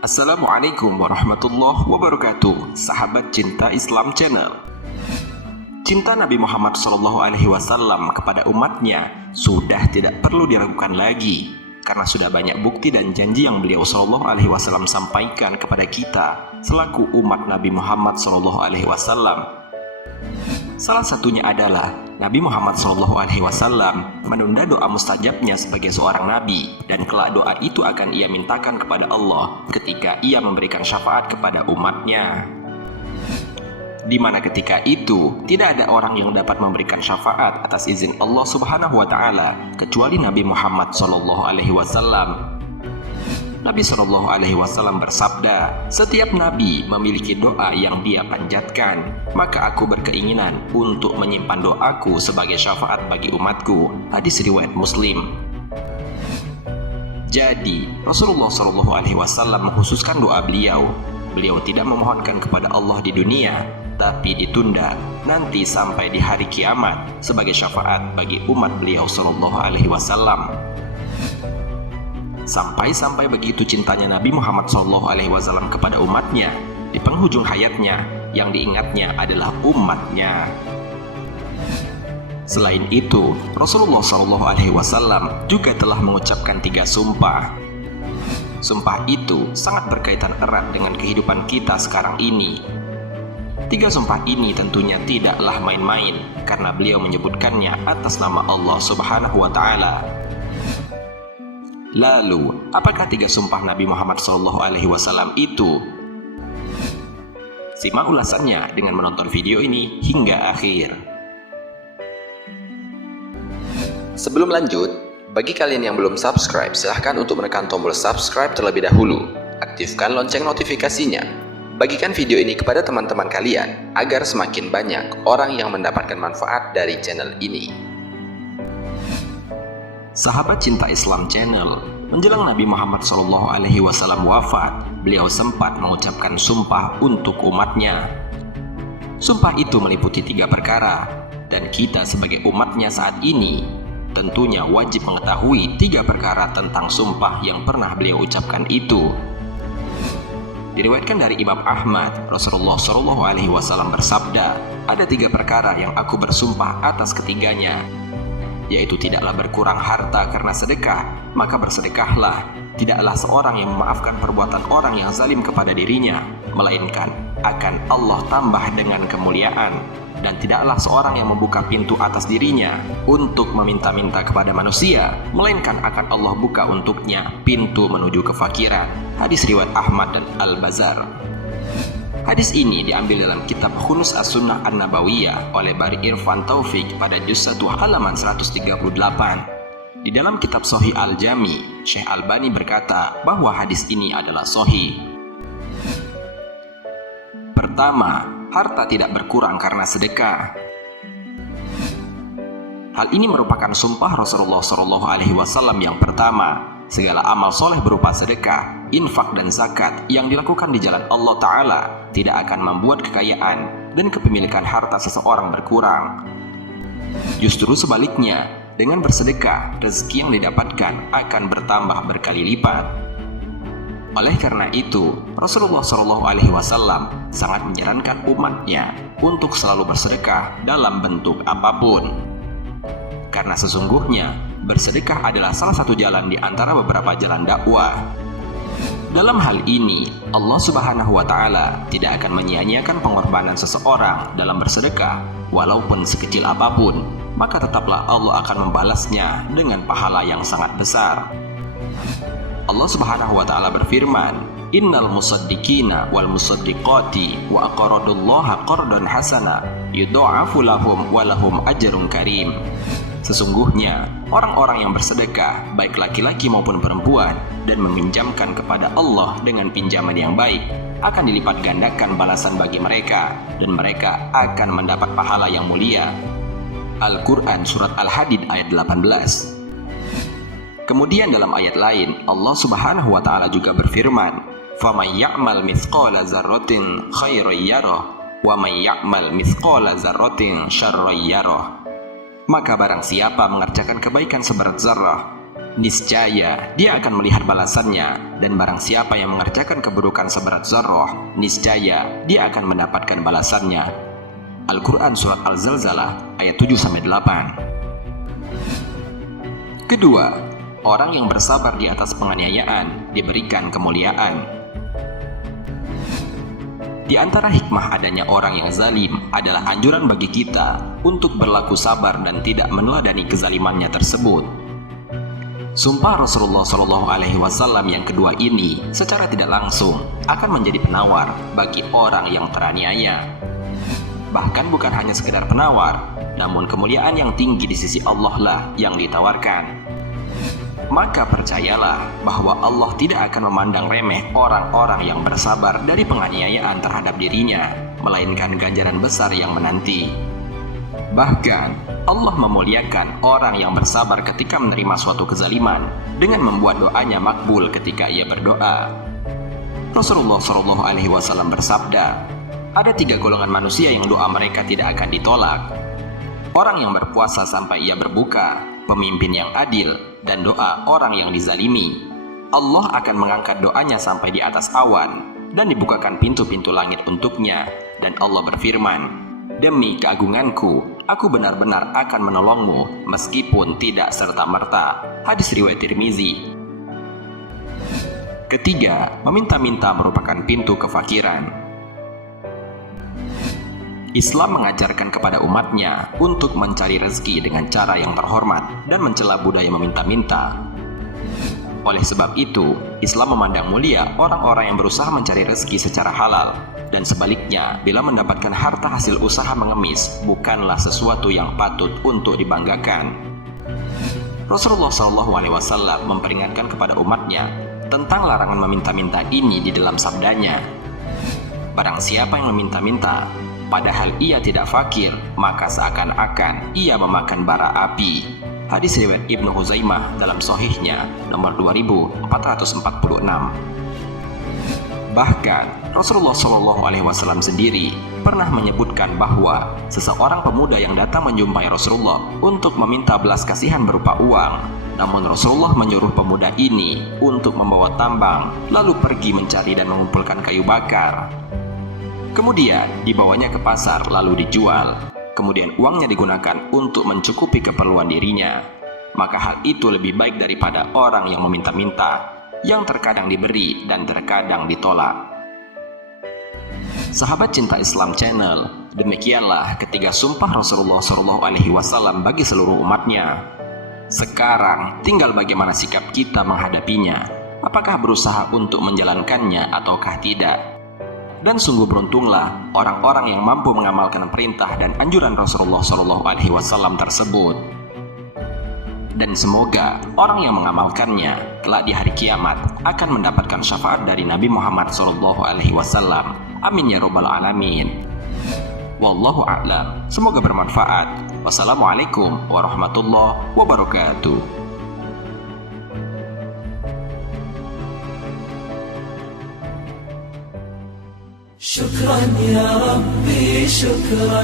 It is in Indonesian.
Assalamualaikum warahmatullahi wabarakatuh, sahabat cinta Islam Channel. Cinta Nabi Muhammad SAW kepada umatnya sudah tidak perlu diragukan lagi, karena sudah banyak bukti dan janji yang beliau SAW sampaikan kepada kita selaku umat Nabi Muhammad SAW. Salah satunya adalah Nabi Muhammad SAW menunda doa mustajabnya sebagai seorang nabi, dan kelak doa itu akan ia mintakan kepada Allah ketika ia memberikan syafaat kepada umatnya. Di mana ketika itu tidak ada orang yang dapat memberikan syafaat atas izin Allah Subhanahu wa taala kecuali Nabi Muhammad SAW. Nabi SAW bersabda, "Setiap nabi memiliki doa yang dia panjatkan, maka aku berkeinginan untuk menyimpan doaku sebagai syafaat bagi umatku." Hadis riwayat Muslim. Jadi, Rasulullah SAW mengkhususkan doa beliau. Beliau tidak memohonkan kepada Allah di dunia, tapi ditunda nanti sampai di hari kiamat sebagai syafaat bagi umat beliau SAW. Sampai-sampai begitu cintanya Nabi Muhammad SAW kepada umatnya, di penghujung hayatnya yang diingatnya adalah umatnya. Selain itu, Rasulullah SAW juga telah mengucapkan 3 sumpah. Sumpah itu sangat berkaitan erat dengan kehidupan kita sekarang ini. 3 sumpah ini tentunya tidaklah main-main, karena beliau menyebutkannya atas nama Allah Subhanahu wa taala. Lalu, apakah 3 sumpah Nabi Muhammad SAW itu? Simak ulasannya dengan menonton video ini hingga akhir. Sebelum lanjut, bagi kalian yang belum subscribe, silahkan untuk menekan tombol subscribe terlebih dahulu. Aktifkan lonceng notifikasinya. Bagikan video ini kepada teman-teman kalian, agar semakin banyak orang yang mendapatkan manfaat dari channel ini. Sahabat cinta Islam Channel, menjelang Nabi Muhammad SAW wafat, beliau sempat mengucapkan sumpah untuk umatnya. Sumpah itu meliputi 3 perkara, dan kita sebagai umatnya saat ini tentunya wajib mengetahui 3 perkara tentang sumpah yang pernah beliau ucapkan itu. Diriwayatkan dari Imam Ahmad, Rasulullah SAW bersabda, "Ada 3 perkara yang aku bersumpah atas ketiganya, yaitu tidaklah berkurang harta karena sedekah, maka bersedekahlah. Tidaklah seorang yang memaafkan perbuatan orang yang zalim kepada dirinya, melainkan akan Allah tambah dengan kemuliaan. Dan tidaklah seorang yang membuka pintu atas dirinya untuk meminta-minta kepada manusia, melainkan akan Allah buka untuknya pintu menuju kefakiran." Hadis riwayat Ahmad dan Al-Bazar. Hadis ini diambil dalam kitab Khunus As-Sunnah An-Nabawiyah oleh Bari Irfan Taufik pada juz 1 halaman 138. Di dalam kitab Sahih Al-Jami, Syekh Albani berkata bahwa hadis ini adalah sahih. Pertama, harta tidak berkurang karena sedekah. Hal ini merupakan sumpah Rasulullah SAW yang pertama. Segala amal soleh berupa sedekah, infak dan zakat yang dilakukan di jalan Allah Ta'ala tidak akan membuat kekayaan dan kepemilikan harta seseorang berkurang. Justru sebaliknya, dengan bersedekah, rezeki yang didapatkan akan bertambah berkali lipat. Oleh karena itu, Rasulullah SAW sangat menyarankan umatnya untuk selalu bersedekah dalam bentuk apapun. Karena sesungguhnya, bersedekah adalah salah satu jalan di antara beberapa jalan dakwah. Dalam hal ini, Allah Subhanahu wa taala tidak akan menyia-nyiakan pengorbanan seseorang dalam bersedekah, walaupun sekecil apapun, maka tetaplah Allah akan membalasnya dengan pahala yang sangat besar. Allah Subhanahu wa taala berfirman, "Innal musaddiqina wal musaddiqati wa aqradullaha qardan hasana yudha'afu lahum wa lahum ajrun karim." Sesungguhnya, orang-orang yang bersedekah, baik laki-laki maupun perempuan, dan meminjamkan kepada Allah dengan pinjaman yang baik, akan dilipat gandakan balasan bagi mereka, dan mereka akan mendapat pahala yang mulia. Al-Quran Surat Al-Hadid ayat 18. Kemudian dalam ayat lain, Allah Subhanahu wa Ta'ala juga berfirman, "Faman ya'mal mithqala dzarratin khairan yarah, wa man ya'mal mithqala dzarratin syarran yarah." Maka barang siapa mengerjakan kebaikan seberat zarrah, niscaya dia akan melihat balasannya, dan barang siapa yang mengerjakan keburukan seberat zarrah, niscaya dia akan mendapatkan balasannya. Al-Quran Surat Al-Zalzalah ayat 7-8. Kedua, orang yang bersabar di atas penganiayaan diberikan kemuliaan. Di antara hikmah adanya orang yang zalim adalah anjuran bagi kita untuk berlaku sabar dan tidak meneladani kezalimannya tersebut. Sumpah Rasulullah SAW yang kedua ini secara tidak langsung akan menjadi penawar bagi orang yang teraniaya. Bahkan bukan hanya sekedar penawar, namun kemuliaan yang tinggi di sisi Allah lah yang ditawarkan. Maka percayalah bahwa Allah tidak akan memandang remeh orang-orang yang bersabar dari penganiayaan terhadap dirinya, melainkan ganjaran besar yang menanti. Bahkan, Allah memuliakan orang yang bersabar ketika menerima suatu kezaliman dengan membuat doanya makbul ketika ia berdoa. Rasulullah SAW bersabda, ada 3 golongan manusia yang doa mereka tidak akan ditolak. Orang yang berpuasa sampai ia berbuka, pemimpin yang adil, dan doa orang yang dizalimi. Allah akan mengangkat doanya sampai di atas awan dan dibukakan pintu-pintu langit untuknya, dan Allah berfirman, demi keagunganku, aku benar-benar akan menolongmu meskipun tidak serta-merta. Hadis riwayat Tirmizi. Ketiga, meminta-minta merupakan pintu kefakiran. Islam mengajarkan kepada umatnya untuk mencari rezeki dengan cara yang terhormat dan mencela budaya meminta-minta. Oleh sebab itu, Islam memandang mulia orang-orang yang berusaha mencari rezeki secara halal, dan sebaliknya, bila mendapatkan harta hasil usaha mengemis, bukanlah sesuatu yang patut untuk dibanggakan. Rasulullah SAW memperingatkan kepada umatnya tentang larangan meminta-minta ini di dalam sabdanya, barang siapa yang meminta-minta, padahal ia tidak fakir, maka seakan-akan ia memakan bara api. Hadis riwayat Ibnu Huzaimah dalam sahihnya nomor 2446. Bahkan Rasulullah SAW sendiri pernah menyebutkan bahwa seseorang pemuda yang datang menjumpai Rasulullah untuk meminta belas kasihan berupa uang, namun Rasulullah menyuruh pemuda ini untuk membawa tambang lalu pergi mencari dan mengumpulkan kayu bakar. Kemudian dibawanya ke pasar lalu dijual. Kemudian uangnya digunakan untuk mencukupi keperluan dirinya. Maka hal itu lebih baik daripada orang yang meminta-minta, yang terkadang diberi dan terkadang ditolak. Sahabat Cinta Islam Channel, demikianlah ketiga sumpah Rasulullah SAW bagi seluruh umatnya. Sekarang tinggal bagaimana sikap kita menghadapinya. Apakah berusaha untuk menjalankannya ataukah tidak? Dan sungguh beruntunglah orang-orang yang mampu mengamalkan perintah dan anjuran Rasulullah SAW tersebut. Dan semoga orang yang mengamalkannya kelak di hari kiamat akan mendapatkan syafaat dari Nabi Muhammad SAW. Amin ya rabbal alamin. Wallahu a'lam. Semoga bermanfaat. Wassalamualaikum warahmatullahi wabarakatuh. شكرا يا ربي شكرا